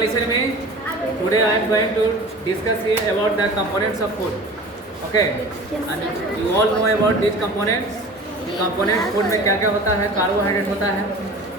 listen me. Today I am going to discuss here about the components of food. Okay. And you all know about these components. Component food में क्या क्या होता है? Carbohydrate होता है,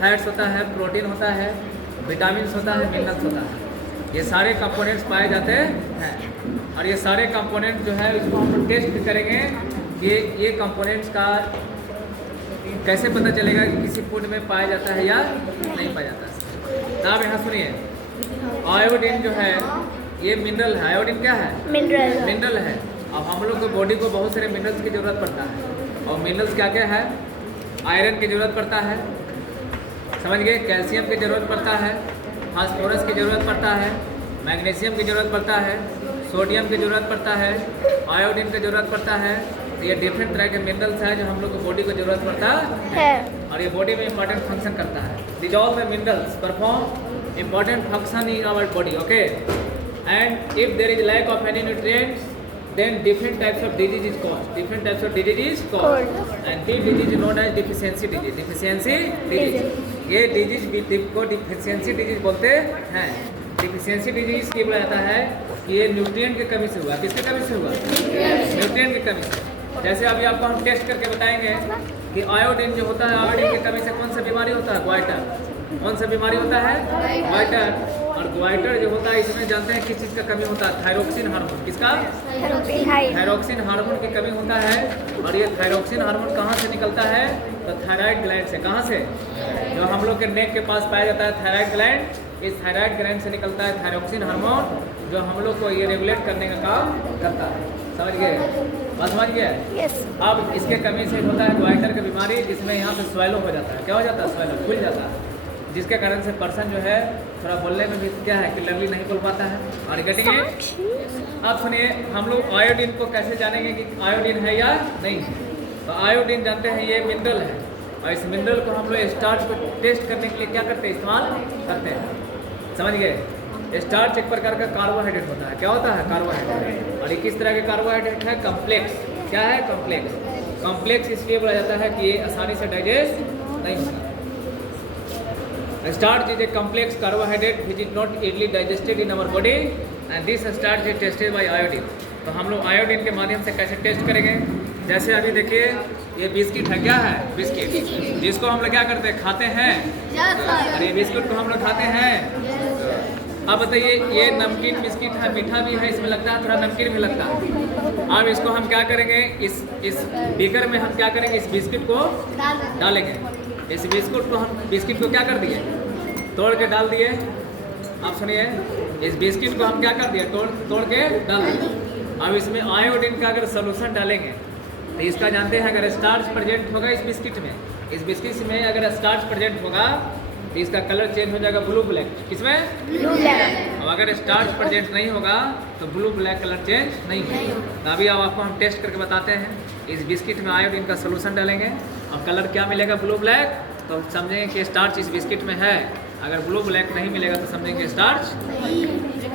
fats होता है, प्रोटीन होता है, विटामिन्स होता है, मिनरल्स होता है। ये सारे कंपोनेंट्स पाए जाते हैं और ये सारे कंपोनेंट जो है इसको हम लोग टेस्ट करेंगे कि ये कंपोनेंट्स का कैसे पता चलेगा कि किसी फूड में पाया जाता है या नहीं पाया जाता है। तो आप यहाँ सुनिए, आयोडीन जो है ये मिनरल है। आयोडीन क्या है? मिनरल है। अब हम लोग को बॉडी को बहुत सारे मिनरल्स की ज़रूरत पड़ता है और मिनरल्स क्या क्या है? आयरन की ज़रूरत पड़ता है, समझ गए, कैल्शियम की ज़रूरत पड़ता है, फास्फोरस की ज़रूरत पड़ता है, मैग्नीशियम की ज़रूरत पड़ता है, सोडियम की ज़रूरत पड़ता है, आयोडीन की ज़रूरत पड़ता है। तो ये डिफरेंट तरह के मिनरल्स हैं जो हम लोग को बॉडी को ज़रूरत पड़ता है और ये बॉडी में इंपॉर्टेंट फंक्शन करता है। This all the minerals perform important function in our body. Okay, and if there is lack of any nutrients then different types of disease is caused. Different types of disease is caused. And this disease is known as deficiency disease. Deficiency disease. ये disease को deficiency disease बोलते हैं। Deficiency disease ये बोला जाता है कि ये न्यूट्रिएंट की कमी से हुआ। किसकी कमी से हुआ? न्यूट्रिएंट की कमी से। जैसे अभी आपको हम टेस्ट करके बताएंगे कि आयोडीन जो होता है, आयोडीन की कमी से कौन सा बीमारी होता है? ग्वाइटर। कौन सा बीमारी होता है? ग्वाइटर। और ग्वाइटर जो होता है इसमें जानते हैं किस चीज़ का कमी होता है? Thyroxine hormone. किसका? थायरोक्सिन हार्मोन की कमी होता है। और ये थायरोक्सिन हार्मोन कहाँ से निकलता है? तो थायराइड ग्लैंड से। कहाँ से? जो हम लोग के नेक के पास पाया जाता है थायराइड ग्लैंड, इस थायराइड ग्लैंड से निकलता है थायरोक्सिन हार्मोन जो हम लोग को ये रेगुलेट करने का काम करता है। समझ गए? बात समझ गए? Yes. अब इसके कमी से होता है ग्वाइटर की बीमारी, जिसमें यहाँ पे स्वेलो हो जाता है। क्या हो जाता है? स्वेलो, फूल जाता है, जिसके कारण से पर्सन जो है थोड़ा बोलने में भी क्या है, क्लियरली नहीं बोल पाता है। और गेटिंग इट? अब सुनिए, हम लोग आयोडीन को कैसे जानेंगे कि आयोडीन है या नहीं? तो आयोडीन जानते हैं ये मिनरल है और इस मिनरल को हम लोग स्टार्च को टेस्ट करने के लिए क्या करते हैं? इस्तेमाल करते हैं। समझ गए? स्टार्च एक प्रकार का कार्बोहाइड्रेट होता है। क्या होता है? कार्बोहाइड्रेट। और ये किस तरह के कार्बोहाइड्रेट है? कम्प्लेक्स। क्या है? कम्प्लेक्स। कम्प्लेक्स इसलिए बोला जाता है कि ये आसानी से डाइजेस्ट नहीं होता। Starch is a complex carbohydrate which is not easily digested in our body and this starch is tested by iodine. तो हम लोग आयोडीन के माध्यम से कैसे टेस्ट करेंगे? जैसे अभी देखिए ये बिस्किट है। क्या है? बिस्किट, जिसको हम लोग क्या करते हैं? खाते हैं। और ये बिस्किट को हम लोग खाते हैं। अब बताइए, ये नमकीन बिस्किट है, मीठा भी है, इसमें लगता है थोड़ा नमकीन भी लगता है। अब इसको हम क्या करेंगे? इस बीकर में हम क्या करेंगे? इस बिस्किट को डालेंगे। इस बिस्किट को क्या कर दिए? तोड़ के डाल दिए। आप सुनिए, इस बिस्किट को हम क्या कर दिए? तोड़ के डाल दिए। अब इसमें आयोडीन का अगर सोल्यूशन डालेंगे तो इसका जानते हैं अगर स्टार्च प्रेजेंट होगा इस बिस्किट में अगर स्टार्च प्रेजेंट होगा तो इसका कलर चेंज हो जाएगा ब्लू ब्लैक। किसमें? Blue black. अब अगर स्टार्च प्रेजेंट नहीं होगा तो ब्लू ब्लैक कलर चेंज नहीं होगा। तो अभी अब आपको हम टेस्ट करके बताते हैं। इस बिस्किट में आयोडीन का सोल्यूशन डालेंगे और कलर क्या मिलेगा? Blue black. तो समझेंगे कि स्टार्च इस बिस्किट में है। अगर ब्लू ब्लैक नहीं मिलेगा तो समझेंगे स्टार्च।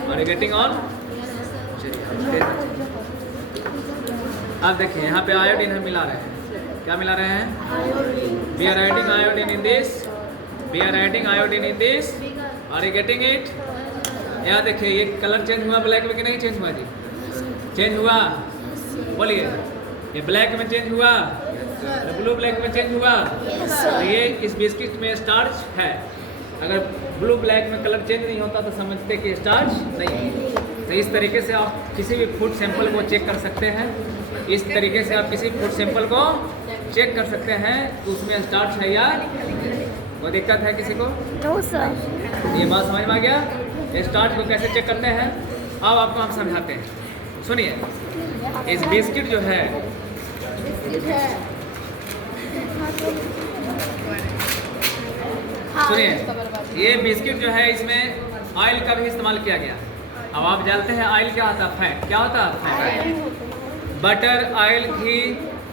और गेटिंग ऑन? अब देखिए यहाँ पे आयोडीन हम मिला रहे हैं। क्या मिला रहे हैं? We are adding iodine in this. We are adding iodine in this. Are you getting it? यहाँ देखिए ये कलर चेंज हुआ ब्लैक में कि नहीं चेंज हुआ जी? चेंज हुआ। बोलिए, ये ब्लैक में चेंज हुआ, ब्लू ब्लैक में चेंज हुआ। तो ये इस बिस्किट में स्टार्च है। अगर ब्लू ब्लैक में कलर चेंज नहीं होता तो समझते कि स्टार्च नहीं है। तो इस तरीके से आप किसी भी फूड सैंपल को चेक कर सकते हैं। इस तरीके से आप किसी फूड सैंपल को चेक कर सकते हैं तो उसमें स्टार्च है या कोई दिक्कत है किसी को? No sir. ये बात समझ में आ गया? स्टार्च को कैसे चेक करते हैं अब आपको हम समझाते हैं। सुनिए, इस बिस्किट जो है सुनिए, ये बिस्किट जो है इसमें ऑयल का भी इस्तेमाल किया गया। अब आप जानते हैं ऑयल क्या होता है? फैट। क्या होता है? फैट। बटर, ऑयल, घी,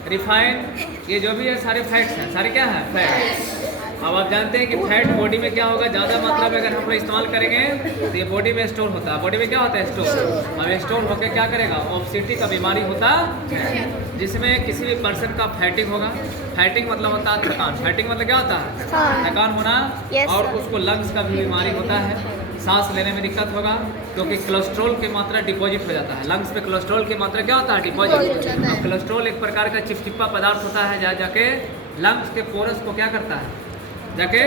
रिफाइंड, ये जो भी है सारे फैट्स हैं। सारे क्या हैं? फैट। अब आप जानते हैं कि फैट बॉडी में क्या होगा? ज़्यादा मात्रा में अगर हम लोग इस्तेमाल करेंगे तो ये बॉडी में स्टोर होता है। बॉडी में क्या होता है? स्टोर। अब स्टोर होकर क्या करेगा? ओबेसिटी का बीमारी होता है, जिसमें किसी भी पर्सन का फैटिंग होगा। फैटिंग मतलब होता है थकान। फैटिंग मतलब क्या होता है? थकान होना। और उसको लंग्स का भी बीमारी होता है, सांस लेने में दिक्कत होगा, क्योंकि कोलेस्ट्रॉल की मात्रा डिपॉजिट हो जाता है लंग्स में। कोलेस्ट्रॉल की मात्रा क्या होता है? डिपॉजिट। कोलेस्ट्रॉल एक प्रकार का चिपचिपा पदार्थ होता है, जहाँ जाके लंग्स के पोरस को क्या करता है? जाके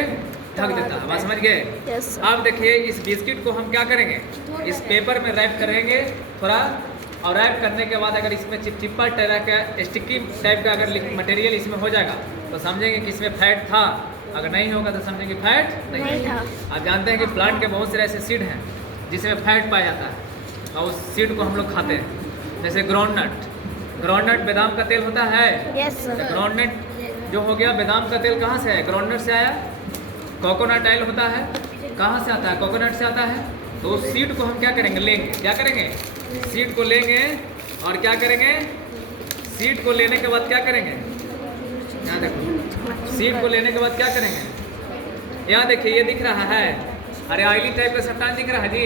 ढक देता है। बात समझ गए? Yes, sir. अब देखिए इस बिस्किट को हम क्या करेंगे, इस पेपर में रैप करेंगे थोड़ा, और रैप करने के बाद अगर इसमें चिपचिपा तरह का स्टिकी टाइप का अगर मटेरियल इसमें हो जाएगा तो समझेंगे कि इसमें फैट था, अगर नहीं होगा तो समझेंगे फैट नहीं था। आप जानते हैं कि प्लांट के बहुत सारे ऐसे सीड हैं जिसमें फैट पाया जाता है, और उस सीड को हम लोग खाते हैं। जैसे ग्राउंडनट, ग्राउंडनट बादाम का तेल होता है। Yes, sir. ग्राउंडनट जो हो गया, बादाम का तेल कहाँ से है? ग्राउंडनट से आया। कोकोनट ऑयल होता है, कहाँ से आता है? कोकोनट से आता है। तो उस सीड को हम क्या करेंगे? लेंगे। क्या करेंगे? सीड को लेंगे, और क्या करेंगे? सीड को लेने के बाद क्या करेंगे? यहाँ देखो, सीड को लेने के बाद क्या करेंगे? यहाँ देखिए, ये दिख रहा है, अरे ऑयली टाइप का सट्टान दिख रहा है जी।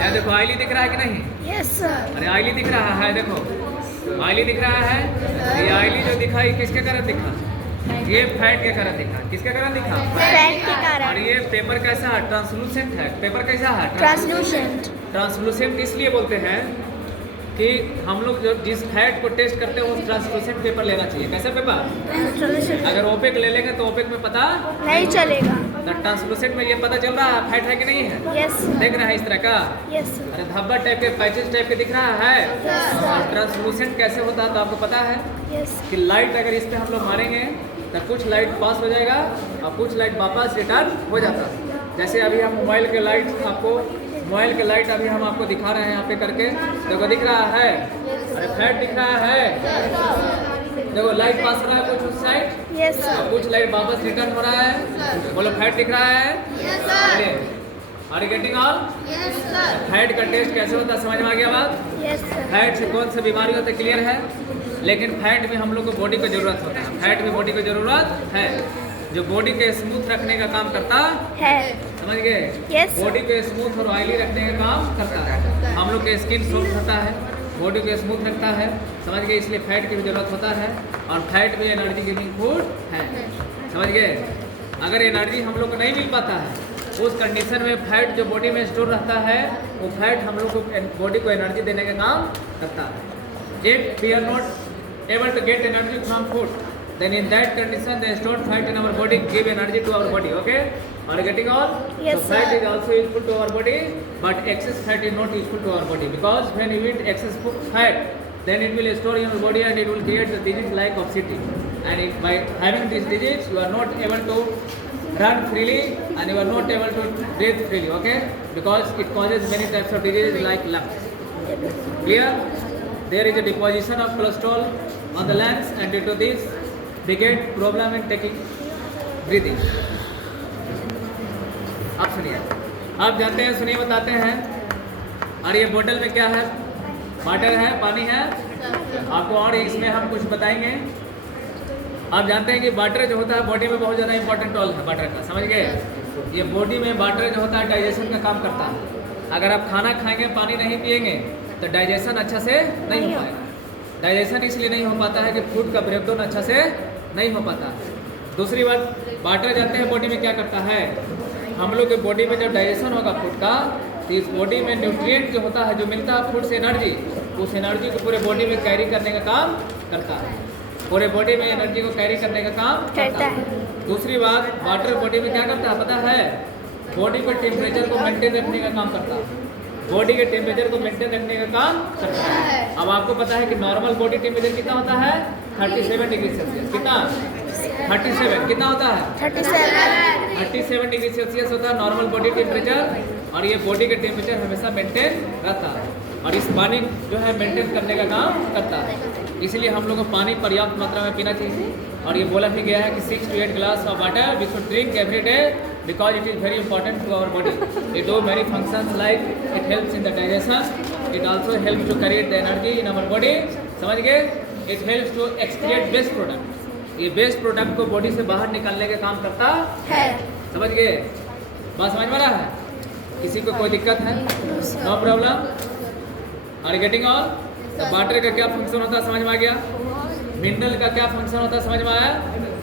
यहाँ देखो, ऑयली दिख रहा है कि नहीं? Yes, sir. अरे ऑयली दिख रहा है, देखो ऑयली दिख रहा है। ये ऑयली जो दिखा, ये किसके कारण दिखा? ये फैट के कारण दिखा। किसके कारण दिखा? फैट के और कारण। ये पेपर कैसा है? ट्रांसलूसेंट है। पेपर कैसा है? ट्रांसलूसेंट। ट्रांसलूसेंट इसलिए बोलते हैं कि हम लोग जो जिस फैट को टेस्ट करते हैं वो ट्रांसलूसेंट पेपर लेना चाहिए। कैसा पेपर? ट्रांसलूसेंट अगर ओपेक ले लेंगे तो ओपेक में पता नहीं चलेगा। तो ट्रांसलूसेंट में ये पता चल रहा है फैट है कि नहीं है। Yes, देख रहा है इस तरह का, yes, sir. अरे धब्बा टाइप के, पैचेस टाइप के दिख रहा है। और ट्रांसलूसेंट कैसे होता है तो आपको पता है Yes. कि लाइट अगर इस पे हम लोग मारेंगे तो कुछ लाइट पास हो जाएगा और कुछ लाइट वापस रिटर्न हो जाता है। जैसे अभी हम मोबाइल के लाइट अभी हम आपको दिखा रहे हैं यहाँ पे करके, देखो दिख रहा है, अरे फैट दिख रहा है, देखो लाइट पास हो रहा है कुछ उस साइड, Yes, sir. और कुछ लाइट वापस रिटर्न हो रहा है। बोलो फैट दिख रहा है। Are you getting all? Fat का टेस्ट कैसे होता है समझ में आ गया बात? Yes, sir. फैट से कौन सी बीमारी होती है क्लियर है। लेकिन फैट में हम लोग को बॉडी को जरूरत होता है, फैट में बॉडी को जरूरत है, जो बॉडी के स्मूथ रखने का काम करता है। समझ गए? Yes, sir. बॉडी को स्मूथ और ऑयली रखने का काम करता है। हम लोग के स्किन सॉफ्ट होता है, बॉडी को स्मूथ रखता है, समझ गए? इसलिए फैट की भी जरूरत होता है, और फैट भी एनर्जी गिविंग फूड है। समझ गए? अगर एनर्जी हम लोग को नहीं मिल पाता है उस कंडीशन में फैट जो बॉडी में स्टोर रहता है वो फैट हम लोग को बॉडी को एनर्जी देने का काम करता है। If we are not able to get energy from food, then in that condition the stored fat in our body give energy to our body. Okay, are you getting all? Yes, so fat sir. is also useful to our body, but excess fat is not useful to our body, because when you eat excess fat then it will store in your body and it will create the disease like obesity, and by having this disease you are not able to run freely and you are not able to breathe freely. Okay, because it causes many types of diseases like lungs. Clear? There is a deposition of cholesterol on the lungs, and due to this they get problem in taking breathing. आप सुनिए, आप जानते हैं, सुनिए बताते हैं। और ये बोतल में क्या है? वाटर है, पानी है। आपको और इसमें हम कुछ बताएंगे। आप जानते हैं कि वाटर जो होता है बॉडी में बहुत ज़्यादा इंपॉर्टेंट रोल है वाटर का। समझ गए? ये बॉडी में वाटर जो होता है डाइजेशन का काम करता है। अगर आप खाना खाएंगे पानी नहीं पिएंगे तो डाइजेशन अच्छा से नहीं हो पाएगा। डाइजेशन इसलिए नहीं हो पाता है कि फूड का ब्रेकडाउन अच्छा से नहीं हो पाता। दूसरी बात, वाटर जानते हैं बॉडी में क्या करता है? हम लोग के बॉडी में जब डाइजेशन होगा फूड का तो इस बॉडी में न्यूट्रिएंट जो होता है, जो मिलता है फूड से एनर्जी, उस एनर्जी को पूरे बॉडी में कैरी करने का काम करता है। पूरे बॉडी में एनर्जी को कैरी करने का काम करता है। दूसरी बात, वाटर बॉडी में क्या करता है पता है? बॉडी के टेम्परेचर को मेंटेन रखने का काम करता है। बॉडी के टेम्परेचर को मेंटेन रखने का काम करता है। अब आपको पता है कि नॉर्मल बॉडी टेम्परेचर कितना होता है? 37 डिग्री सेल्सियस। कितना? 37। कितना होता है? 37 डिग्री सेल्सियस होता है नॉर्मल बॉडी टेम्परेचर, और ये बॉडी के टेम्परेचर हमेशा मेंटेन रहता है, और इस पानी जो है मेंटेन करने का काम करता है। इसलिए हम लोग को पानी पर्याप्त मात्रा में पीना चाहिए, और ये बोला भी गया है कि 6 to 8 glass of water we should drink every day, because it is very important to our body. It do many functions like it helps in the digestion, it also helps to create the energy in our body. समझ गए? It helps to excrete waste product. ये waste product को body से बाहर निकालने का काम करता है। समझ गए? बात समझ में आ रहा है? किसी को कोई दिक्कत है? No problem. Are you getting all? तो वाटर का क्या फंक्शन होता है समझ में आ गया? मिनरल का क्या फंक्शन होता है समझ में आया?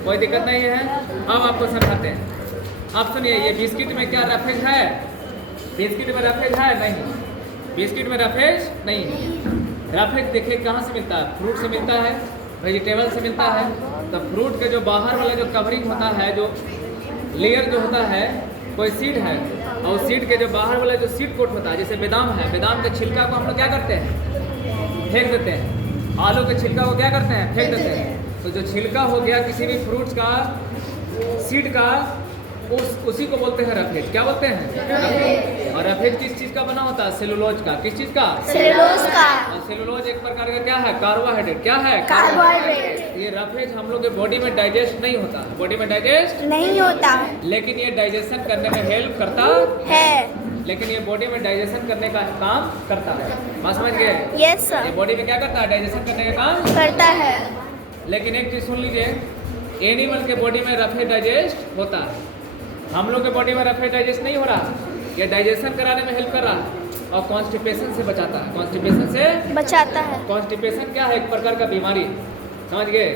कोई दिक्कत नहीं है। अब आपको समझाते हैं। आप सुनिए, ये बिस्किट में क्या रफेज है? बिस्किट में रफेज है नहीं, बिस्किट में रफेज नहीं है। रफेज देखिए कहाँ से मिलता है, फ्रूट से मिलता है, वेजिटेबल से मिलता है। तो फ्रूट के जो बाहर वाला जो कवरिंग होता है, जो लेयर जो होता है, कोई सीड है और सीड के जो बाहर वाला जो सीड कोट होता है, जैसे बादाम है, बादाम के छिलका को हम लोग क्या करते हैं, फेंक देते हैं। आलू के छिलका को क्या करते हैं, फेंक देते हैं। तो जो छिलका हो गया किसी भी फ्रूट्स का, सीड का, उसी को बोलते हैं रफेज। क्या बोलते हैं, रफेज। और रफेज किस चीज का बना होता है, सेलुलोज का। किस चीज का, सेलुलोज का। और सेलुलोज एक प्रकार का क्या है, कार्बोहाइड्रेट। क्या है, कार्बोहाइड्रेट। ये रफेज हम लोग के बॉडी में डाइजेस्ट नहीं होता, बॉडी में डाइजेस्ट नहीं होता, लेकिन ये डाइजेशन करने में हेल्प करता है। लेकिन ये बॉडी में डाइजेशन करने का काम करता है। बात समझ गए, यस ये सर, बॉडी में क्या करता है, डाइजेशन करने का काम। करता है। लेकिन एक चीज सुन लीजिए, एनिमल के बॉडी में रफेज डाइजेस्ट होता है, हम लोग के बॉडी में रफेज डाइजेस्ट नहीं हो रहा। ये डाइजेशन कराने में हेल्प कर रहा है और कॉन्स्टिपेशन से बचाता है। कॉन्स्टिपेशन से बचाता है। कॉन्स्टिपेशन क्या है, एक प्रकार का बीमारी, समझ गए,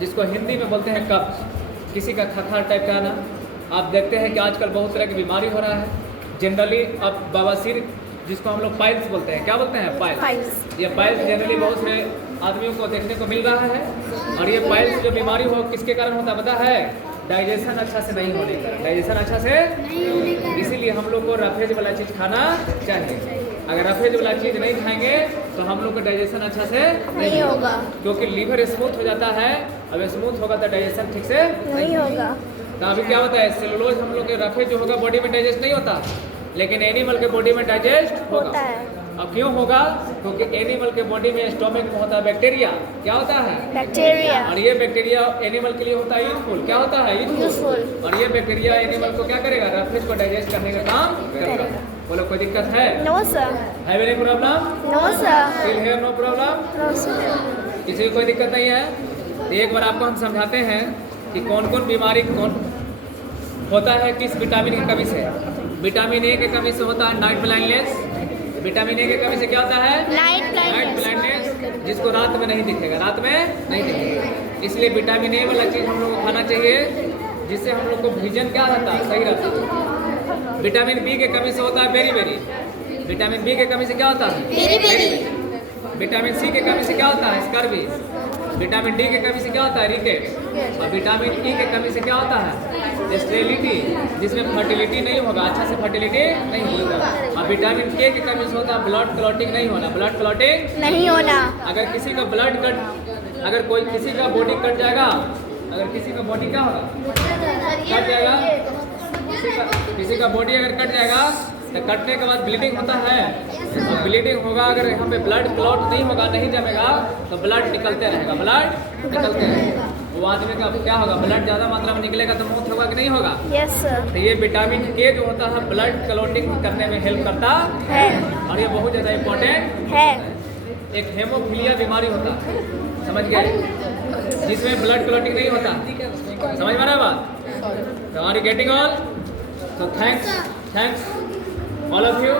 जिसको हिंदी में बोलते हैं कब्ज, किसी का खखार टाइप का ना। आप देखते हैं कि आजकल बहुत तरह की बीमारी हो रहा है। जनरली अब बवासीर, जिसको हम लोग पाइल्स बोलते हैं, क्या बोलते हैं, पाइल्स। ये पाइल्स जनरली बहुत से आदमियों को देखने को मिल रहा है। और ये पाइल्स जो बीमारी हो किसके कारण होता है पता है, डाइजेशन अच्छा से नहीं होने का। डाइजेशन अच्छा से, इसीलिए हम लोग को रफेज वाला चीज़ खाना चाहिए। अगर रफेज वाला चीज़ नहीं खाएंगे तो हम लोग का डाइजेशन अच्छा से नहीं होगा, क्योंकि लीवर स्मूथ हो जाता है। अब स्मूथ होगा तो डाइजेशन ठीक से नहीं होगा। तो अभी क्या होता है, सेलुलोज हम लोग के रफेज जो होगा बॉडी में डाइजेस्ट नहीं होता, लेकिन एनिमल के बॉडी में डाइजेस्ट होता होगा। है। अब क्यों होगा, क्योंकि एनिमल के बॉडी में स्टोमक में होता है बैक्टीरिया। क्या होता है, बैक्टीरिया। और ये बैक्टीरिया एनिमल के लिए होता है यूजफुल। क्या होता है, यूजफुल। और ये बैक्टीरिया एनिमल को क्या करेगा, रफेज को डाइजेस्ट करने का काम करेगा। बोलो कोई दिक्कत है, नो सर, है any problem, no sir, feel here no problem, no sir. किसी को कोई दिक्कत नहीं है। तो एक बार आपको हम समझाते हैं कि कौन कौन बीमारी कौन होता है किस विटामिन की कमी से। विटामिन ए की कमी से होता है नाइट ब्लाइंडनेस। विटामिन ए की कमी से क्या होता है, नाइट ब्लाइंडनेस, जिसको रात में नहीं दिखेगा, रात में नहीं दिखेगा। इसलिए विटामिन ए वाला चीज़ हम लोग को खाना चाहिए, जिससे हम लोग को विजन क्या रहता है, सही रहता है। विटामिन बी के कमी से होता है बेरी बेरी। विटामिन बी के कमी से क्या होता है, बेरी बेरी। विटामिन सी के कमी से क्या होता है, स्कर्वी। विटामिन डी के कमी से क्या होता है, रिकेट। और विटामिन ई के कमी से क्या होता है, स्टेरिलिटी, जिसमें फर्टिलिटी नहीं होगा, अच्छा से फर्टिलिटी नहीं होगा। और विटामिन के की कमी से होता है ब्लड क्लॉटिंग नहीं होना, ब्लड क्लॉटिंग नहीं होना। अगर किसी का ब्लड कट, अगर कोई किसी का बॉडी कट जाएगा, अगर किसी का बॉडी क्या होगा, कट जाएगा, किसी का बॉडी अगर कट जाएगा तो कटने के बाद ब्लीडिंग होता है। तो ब्लीडिंग होगा, अगर यहाँ पे ब्लड क्लॉट नहीं होगा, नहीं जमेगा, तो ब्लड निकलते रहेगा, ब्लड निकलते रहेगा। वो आदमी का क्या होगा, ब्लड ज़्यादा मात्रा में निकलेगा तो मौत होगा कि नहीं होगा। Yes sir. तो ये विटामिन के जो होता है ब्लड क्लॉटिंग करने में हेल्प करता है और ये बहुत ज़्यादा इम्पोर्टेंट है। एक हेमोफीलिया बीमारी होता है, समझ गए, जिसमें ब्लड क्लॉटिंग नहीं होता। समझ में आ रहा है बात, तो आर यू गेटिंग ऑल। तो थैंक्स ऑल ऑफ यू।